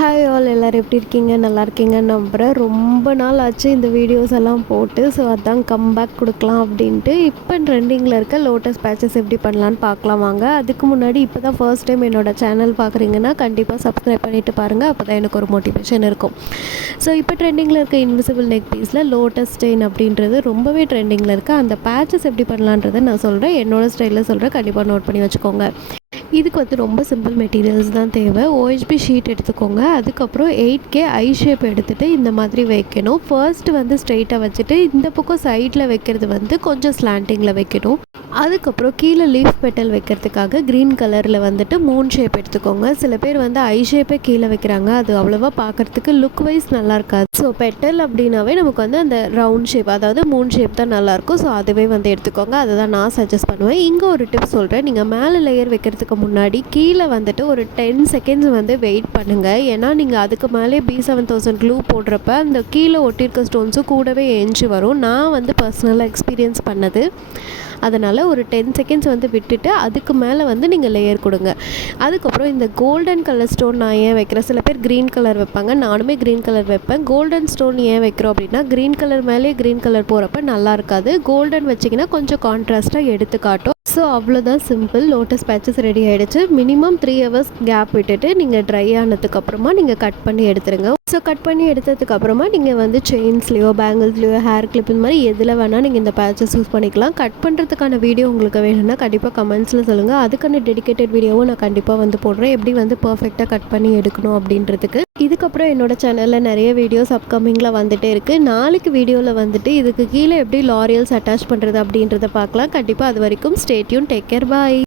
Hi all எல்லோரும் எப்படி இருக்கீங்க? நல்லா இருக்கீங்கன்னு நம்புகிறேன். ரொம்ப நாள் ஆச்சு இந்த வீடியோஸ் எல்லாம் போட்டு. ஸோ அதான் கம்பேக் கொடுக்கலாம் அப்படின்ட்டு இப்போ ட்ரெண்டிங்கில் இருக்க லோட்டஸ் பேச்சஸ் எப்படி பண்ணலான்னு பார்க்கலாம் வாங்க. அதுக்கு முன்னாடி இப்போ தான் ஃபர்ஸ்ட் டைம் என்னோடய சேனல் பார்க்குறீங்கன்னா கண்டிப்பாக சப்ஸ்கிரைப் பண்ணிவிட்டு பாருங்கள். அப்போ தான் எனக்கு ஒரு மோட்டிவேஷன் இருக்கும். ஸோ இப்போ ட்ரெண்டிங்கில் இருக்க இன்விசிபிள் நெக் பீஸில் லோட்டஸ் ஸ்டெயின் அப்படின்றது ரொம்பவே ட்ரெண்டிங்கில் இருக்குது. அந்த பேச்சஸ் எப்படி பண்ணலான்றதை நான் சொல்கிறேன், என்னோடய ஸ்டைலில் சொல்கிறேன். கண்டிப்பாக நோட் பண்ணி வச்சுக்கோங்க. இதுக்கு வந்து ரொம்ப சிம்பிள் மெட்டீரியல்ஸ் தான் தேவை. OHP ஷீட் எடுத்துக்கோங்க. அதுக்கப்புறம் 8K ஐ ஷேப் எடுத்துகிட்டு இந்த மாதிரி வைக்கணும். ஃபர்ஸ்ட்டு வந்து ஸ்ட்ரெயிட்டாக வச்சுட்டு இந்த பக்கம் சைடில் வைக்கிறது வந்து கொஞ்சம் ஸ்லாண்டிங்கில் வைக்கணும். அதுக்கப்புறம் கீழே லீஃப் பெட்டல் வைக்கிறதுக்காக க்ரீன் கலரில் வந்துட்டு மூன் ஷேப் எடுத்துக்கோங்க. சில பேர் வந்து ஐ ஷேப்பே கீழே வைக்கிறாங்க, அது அவ்வளோவா பார்க்குறதுக்கு லுக் வைஸ் நல்லா இருக்காது. ஸோ பெட்டல் அப்படின்னாவே நமக்கு வந்து அந்த ரவுண்ட் ஷேப், அதாவது மூன் ஷேப் தான் நல்லாயிருக்கும். ஸோ அதுவே வந்து எடுத்துக்கோங்க. அதை தான் நான் சஜஸ்ட் பண்ணுவேன். இங்கே ஒரு டிப்ஸ் சொல்கிறேன். நீங்கள் மேலே லேயர் வைக்கிறதுக்கு முன்னாடி கீழே வந்துட்டு ஒரு 10 செகண்ட்ஸ் வந்து வெயிட் பண்ணுங்கள். ஏன்னா நீங்கள் அதுக்கு மேலே B7000 க்ளூ போடுறப்ப அந்த கீழே ஒட்டியிருக்க ஸ்டோன்ஸும் கூடவே ஏஞ்சி வரும். நான் வந்து பர்சனலாக எக்ஸ்பீரியன்ஸ் பண்ணது. அதனால் ஒரு 10 செகண்ட்ஸ் வந்து விட்டுட்டு அதுக்கு மேலே வந்து நீங்கள் லேயர் கொடுங்க. அதுக்கப்புறம் இந்த கோல்டன் கலர் ஸ்டோன் நான் ஏன் வைக்கிறேன், சில பேர் க்ரீன் கலர் வைப்பாங்க, நானுமே க்ரீன் கலர் வைப்பேன். கோல்டன் ஸ்டோன் ஏன் வைக்கிறோம் அப்படின்னா க்ரீன் கலர் மேலே க்ரீன் கலர் போகிறப்ப நல்லா இருக்காது. கோல்டன் வச்சிங்கன்னா கொஞ்சம் கான்ட்ராஸ்ட்டாக எடுத்து காட்டும். ஸோ அவ்வளோதான், சிம்பிள். லோட்டஸ் பேச்சஸ் ரெடி ஆகிடுச்சு. மினிமம் 3 ஹவர்ஸ் கேப் விட்டுட்டு நீங்கள் ட்ரை ஆனதுக்கப்புறமா நீங்கள் கட் பண்ணி எடுத்துருங்க. ஸோ கட் பண்ணி எடுத்ததுக்கப்புறமா நீங்கள் வந்து செயின்ஸ்லேயோ பேங்கிள்ஸ்லேயோ ஹேர் கிளிப் இந்த மாதிரி எதில் வேணால் நீங்கள் இந்த பேச்சஸ் யூஸ் பண்ணிக்கலாம். கட் பண்ணுறதுக்கான வீடியோ உங்களுக்கு வேணும்னா கண்டிப்பாக கமெண்ட்ஸில் சொல்லுங்கள். அதுக்கான டெடிகேட்டட் வீடியோவும் நான் கண்டிப்பாக வந்து போடுறேன், எப்படி வந்து பர்ஃபெக்டாக கட் பண்ணி எடுக்கணும் அப்படின்றதுக்கு. இதுக்கப்புறம் என்னோடய சேனலில் நிறைய வீடியோஸ் அப்கமிங்கில் வந்துகிட்டே இருக்குது. நாளைக்கு வீடியோவில் வந்துட்டு இதுக்கு கீழே எப்படி லாரியல்ஸ் அட்டாச் பண்ணுறது அப்படின்றத பார்க்கலாம். கண்டிப்பாக அது வரைக்கும் ஸ்டே டியூன். Take care. பாய்.